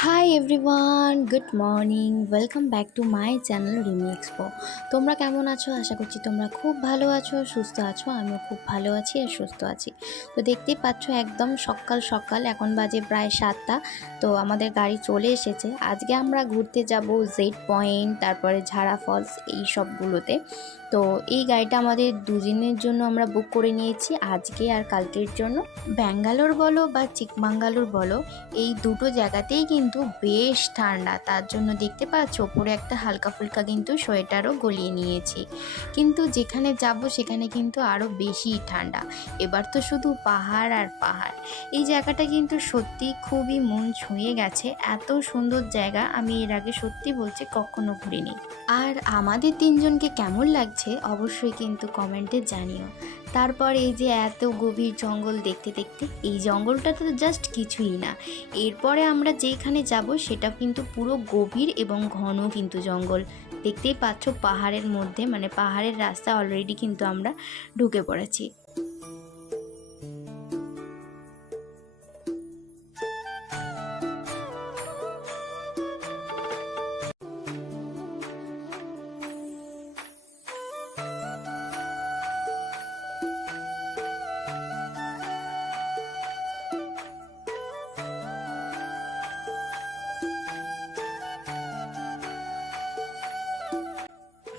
Hi everyone, good morning. Welcome back to my channel Rimi expo. তোমরা কেমন আছো? আশা করছি তোমরা খুব ভালো আছো, সুস্থ আছো। আমিও খুব ভালো আছি আর সুস্থ আছি। তো দেখতেই পাচ্ছ একদম সকাল সকাল, এখন বাজে প্রায় 7টা। তো আমাদের গাড়ি চলে এসেছে। আজকে আমরা ঘুরতে যাব জেড পয়েন্ট, তারপরে ঝাড়া ফলস, এই সবগুলোতে। তো এই গাড়িটা আমাদের দুদিনের জন্য আমরা বুক করে নিয়েছি, আজকে আর কালকের জন্য। ব্যাঙ্গালোর বলো বা চিকমাঙ্গালোর বলো, এই দুটো জায়গাতেই কিন্তু বেশ ঠান্ডা। তার জন্য দেখতে পাচ্ছ ওপরে একটা হালকা ফুলকা কিন্তু সোয়েটারও গলিয়ে নিয়েছি। কিন্তু যেখানে যাব সেখানে কিন্তু আরও বেশি ঠান্ডা। এবার তো শুধু পাহাড় আর পাহাড়। এই জায়গাটা কিন্তু সত্যি খুবই মন ছুঁয়ে গেছে। এত সুন্দর জায়গা আমি এর আগে সত্যি বলছি কখনো ঘুরিনি। আর আমাদের তিনজনকে কেমন লাগছে অবশ্যই কিন্তু কমেন্টে জানিও। তারপর এই যে এত গভীর জঙ্গল দেখতে দেখতে, এই জঙ্গলটা তো জাস্ট কিছুই না। এরপরে আমরা যেখানে যাব সেটা কিন্তু পুরো গভীর এবং ঘন কিন্তু জঙ্গল। দেখতেই পাচ্ছ পাহাড়ের মধ্যে, মানে পাহাড়ের রাস্তা অলরেডি কিন্তু আমরা ঢুকে পড়েছি।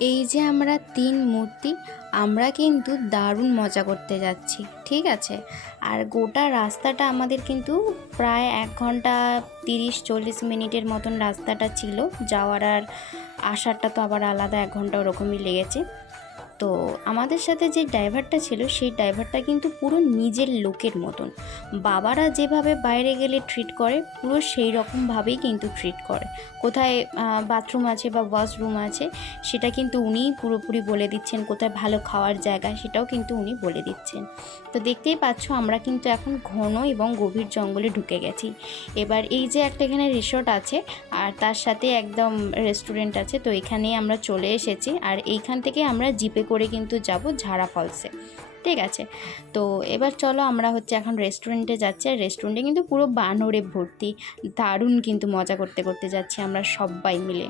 এই যে আমরা তিন মূর্তি, আমরা কিন্তু দারুণ মজা করতে যাচ্ছি, ঠিক আছে। আর গোটা রাস্তাটা আমাদের কিন্তু প্রায় 1 ঘন্টা 30-40 মিনিটের মতন রাস্তাটা ছিল। যাওয়ার আর আসারটা তো আবার আলাদা 1 ঘন্টা ওরকমই লেগেছে। তো আমাদের সাথে যে ড্রাইভারটা ছিল সেই ড্রাইভারটা কিন্তু পুরো নিজের লোকের মতন। বাবারা যেভাবে বাইরে গেলে ট্রিট করে পুরো সেই রকমভাবেই কিন্তু ট্রিট করে। কোথায় বাথরুম আছে বা ওয়াশরুম আছে সেটা কিন্তু উনিই পুরোপুরি বলে দিচ্ছেন, কোথায় ভালো খাওয়ার জায়গা সেটাও কিন্তু উনি বলে দিচ্ছেন। তো দেখতেই পাচ্ছ আমরা কিন্তু এখন ঘন এবং গভীর জঙ্গলে ঢুকে গেছি। এবার এই যে একটা এখানে রিসোর্ট আছে আর তার সাথে একদম রেস্টুরেন্ট আছে, তো এখানেই আমরা চলে এসেছি। আর এইখান থেকে আমরা জিপে করে কিন্তু যাব ঝাড়া ফলসে, ঠিক আছে। তো এবার চলো আমরা এখন রেস্টুরেন্টে যাচ্ছি। আর রেস্টুরেন্টে কিন্তু পুরো বানরে ভর্তি, দারুণ কিন্তু মজা করতে করতে যাচ্ছি আমরা সবাই মিলে।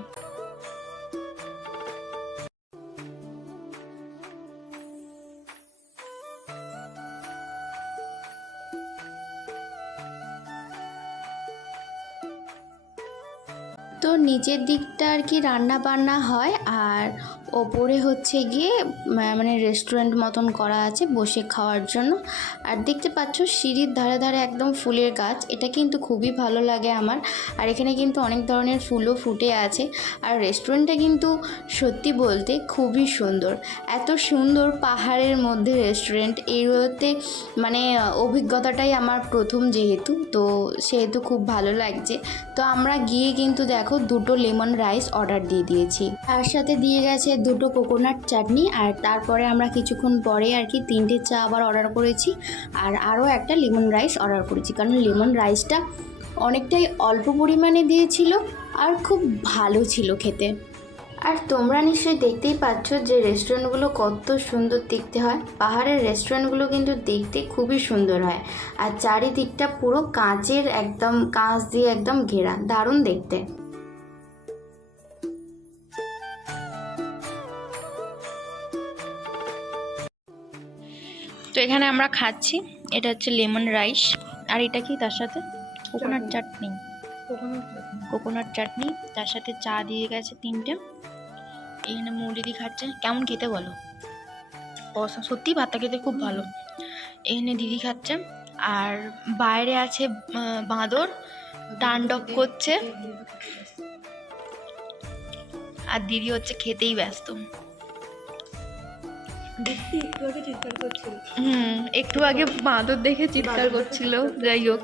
তো নিচের দিকটা আর কি রান্না বান্না হয়, আর ওপরে হচ্ছে গিয়ে মানে রেস্টুরেন্ট মতন করা আছে বসে খাওয়ার জন্য। আর দেখতে পাচ্ছ সিঁড়ির ধারে ধারে একদম ফুলের গাছ, এটা কিন্তু খুবই ভালো লাগে আমার। আর এখানে কিন্তু অনেক ধরনের ফুলও ফুটে আছে। আর রেস্টুরেন্টটা কিন্তু সত্যি বলতে খুবই সুন্দর। এত সুন্দর পাহাড়ের মধ্যে রেস্টুরেন্ট, এগুলোতে মানে অভিজ্ঞতাটাই আমার প্রথম যেহেতু, তো সেহেতু খুব ভালো লাগছে। তো আমরা গিয়ে কিন্তু দেখো দুটো লেমন রাইস অর্ডার দিয়ে দিয়েছি, তার সাথে দিয়ে গেছে দুটো কোকোনাট চাটনি। আর তারপরে আমরা কিছুক্ষণ পরে আর কি 3টে চা আবার অর্ডার করেছি, আর আরও একটা লেমন রাইস অর্ডার করেছি, কারণ লেমন রাইসটা অনেকটাই অল্প পরিমাণে দিয়েছিল আর খুব ভালো ছিল খেতে। আর তোমরা নিশ্চয়ই দেখতেই পাচ্ছ যে রেস্টুরেন্টগুলো কত সুন্দর দেখতে হয়। পাহাড়ের রেস্টুরেন্টগুলো কিন্তু দেখতে খুবই সুন্দর হয়। আর চারিদিকটা পুরো কাঁচের, একদম কাঁচ দিয়ে একদম ঘেরা, দারুণ দেখতে। তো এখানে আমরা খাচ্ছি, এটা হচ্ছে লেমন রাইস। আর এটা কি তার সাথে কোকোনাট চাটনি, কোকোনাট চাটনি তার সাথে চা দিয়ে গেছে 3টে। এখানে মুড়ি খাচ্ছে, কেমন খেতে বলো? সত্যি ভাতটা খেতে খুব ভালো। এখানে দিদি খাচ্ছে, আর বাইরে আছে বাঁদর, তাণ্ডব করছে, আর দিদি হচ্ছে খেতেই ব্যস্ত। একটু আগে বাঁদর দেখে চিৎকার করছিল। যাই হোক,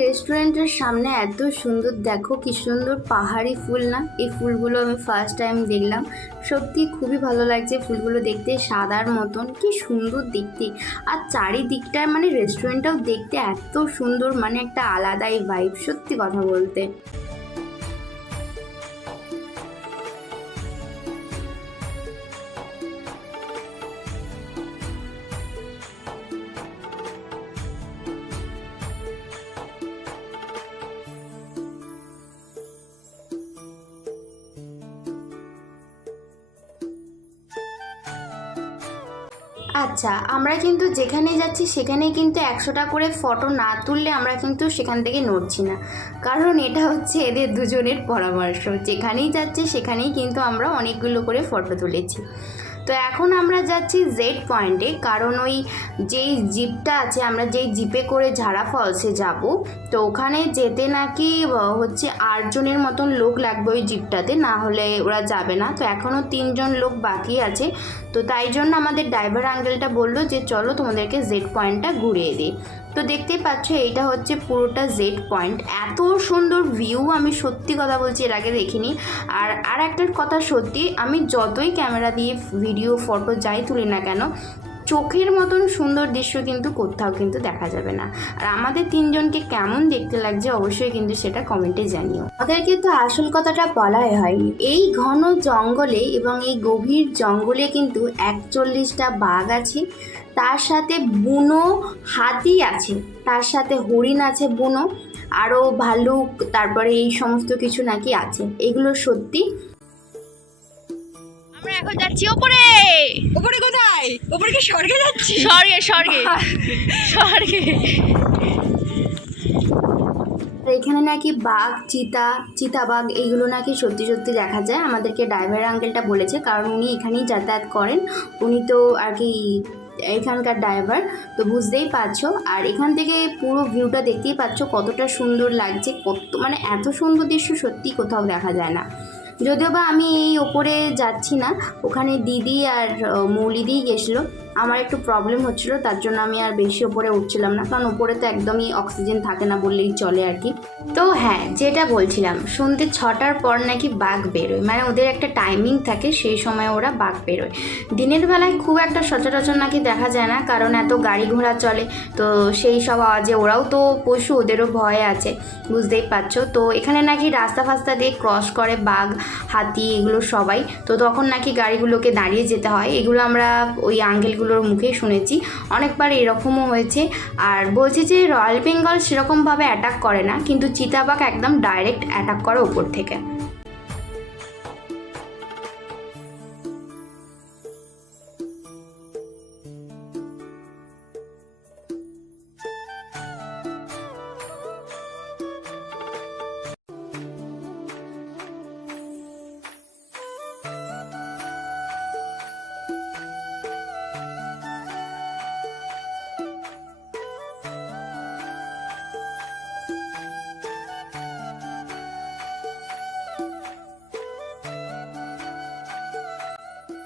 রেস্টুরেন্টের সামনে এত সুন্দর, দেখো কি সুন্দর পাহাড়ি ফুল না, এই ফুলগুলো আমি ফার্স্ট টাইম দেখলাম। সত্যি খুবই ভালো লাগছে ফুলগুলো দেখতে, সাদার মতন কি সুন্দর দেখতে। আর চারিদিকটায় মানে রেস্টুরেন্টটাও দেখতে এত সুন্দর, মানে একটা আলাদাই ভাইব সত্যি কথা বলতে। আচ্ছা, আমরা কিন্তু যেখানেই যাচ্ছি সেখানেই কিন্তু 100টা করে ফটো না তুললে আমরা কিন্তু সেখান থেকে নড়ছি না, কারণ এটা হচ্ছে এদের দুজনের পরামর্শ। যেখানেই যাচ্ছি সেখানেই কিন্তু আমরা অনেকগুলো করে ফটো তুলেছি। তো এখন আমরা যাচ্ছি জেড পয়েন্টে, কারণ ওই যেই জিপটা আছে, আমরা যেই জিপে করে ঝাড়া ফলসে যাব, তো ওখানে যেতে নাকি হচ্ছে 8 জনের মতন লোক লাগবে ওই জিপটাতে, না হলে ওরা যাবে না। তো এখনও 3 জন লোক বাকি আছে। তো তাই জন্য আমাদের ড্রাইভার আঙ্কেলটা বললো যে চলো তোমাদেরকে জেড পয়েন্টটা ঘুরিয়ে দিই। তো দেখতেই পাচ্ছ এইটা হচ্ছে পুরোটা জেড পয়েন্ট। এত সুন্দর ভিউ আমি সত্যি কথা বলছি এর আগে দেখিনি। আর একটা কথা সত্যি, আমি যতই ক্যামেরা দিয়ে ভিডিও ফটো যাই তুলি না কেন, চোখের মতন সুন্দর দৃশ্য কিন্তু কোথাও কিন্তু দেখা যাবে না। আর আমাদের 3 জনকে কেমন দেখতে লাগছে অবশ্যই কিন্তু সেটা কমেন্টে জানিও। ওদেরকে তো আসল কথাটা বলাই হয়নি, এই ঘন জঙ্গলে এবং এই গভীর জঙ্গলে কিন্তু 41টা বাঘ আছে, তার সাথে বুনো হাতি আছে, তার সাথে হরিণ আছে বুনো, আরও ভালুক, তারপরে এই সমস্ত কিছু নাকি আছে। এগুলো সত্যি। আমরা এখন যাচ্ছি ওপরে। উপরে কোথায়? উপরে কি স্বর্গে যাচ্ছি? স্বর্গে স্বর্গে স্বর্গে। এখানে নাকি বাঘ, চিতাবাঘ এইগুলো নাকি সত্যি সত্যি দেখা যায়। আমাদেরকে ড্রাইভার আঙ্কেলটা বলেছে, কারণ উনি এখানেই যাতায়াত করেন, উনি তো আর কি এখানকার ড্রাইভার, তো বুঝতেই পারছো। আর এখান থেকে পুরো ভিউটা দেখতেই পাচ্ছ কতটা সুন্দর লাগছে, কত মানে এত সুন্দর দৃশ্য সত্যি কোথাও দেখা যায় না। যদিও বা আমি এই ওপরে যাচ্ছি না, ওখানে দিদি আর মৌলিদিই গেছিলো। আমার একটু প্রবলেম হচ্ছিলো, তার জন্য আমি আর বেশি ওপরে উঠছিলাম না, কারণ ওপরে তো একদমই অক্সিজেন থাকে না বললেই চলে আর কি। তো হ্যাঁ, যেটা বলছিলাম, সন্ধ্যে 6টার পর নাকি বাঘ বেরোয়, মানে ওদের একটা টাইমিং থাকে, সেই সময় ওরা বাঘ বেরোয়। দিনের বেলায় খুব একটা সচরাচর নাকি দেখা যায় না, কারণ এত গাড়ি ঘোড়া চলে, তো সেই সব আওয়াজে ওরাও তো পশু, ওদেরও ভয় আছে, বুঝতেই পারছো। তো এখানে নাকি রাস্তা ফাস্তা দিয়ে ক্রস করে বাঘ, হাতি, এগুলো সবাই, তো তখন নাকি গাড়িগুলোকে দাঁড়িয়ে যেতে হয়। এগুলো আমরা ওই আঙ্কেলগুলোর মুখেই শুনেছি, অনেকবার এরকমও হয়েছে। আর বলছি যে রয়্যাল বেঙ্গল সেরকমভাবে অ্যাটাক করে না, কিন্তু চিতাবাঘ একদম ডাইরেক্ট অ্যাটাক করে ওপর থেকে।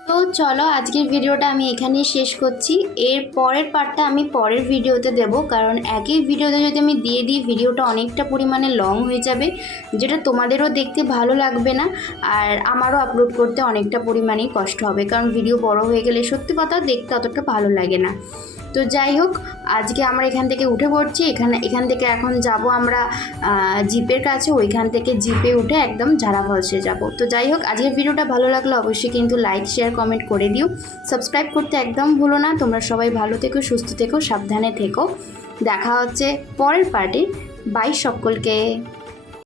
তো চলো, আজকের ভিডিওটা আমি এখানেই শেষ করছি। এর পরের পার্টটা আমি পরের ভিডিওতে দেব, কারণ একই ভিডিওতে যদি আমি দিয়ে দিই ভিডিওটা অনেকটা পরিমাণে লং হয়ে যাবে, যেটা তোমাদেরও দেখতে ভালো লাগবে না, আর আমারও আপলোড করতে অনেকটা পরিমাণেই কষ্ট হবে, কারণ ভিডিও বড় হয়ে গেলে সত্যি কথা দেখতে অতটা ভালো লাগে না। তো যাই হোক, আজকে আমরা এখান থেকে উঠে পড়ছি। এখান থেকে এখন যাব আমরা জিপের কাছে, ওইখান থেকে জিপে উঠে একদম ঝাড়া ফলসে যাব। তো যাই হোক, আজকের ভিডিওটা ভালো লাগলে অবশ্যই কিন্তু লাইক, শেয়ার, কমেন্ট করে দিও। সাবস্ক্রাইব করতে একদম ভুলো না। তোমরা সবাই ভালো থেকো, সুস্থ থেকো, সাবধানে থেকো। দেখা হচ্ছে পরের পার্টে। বাই সকলকে।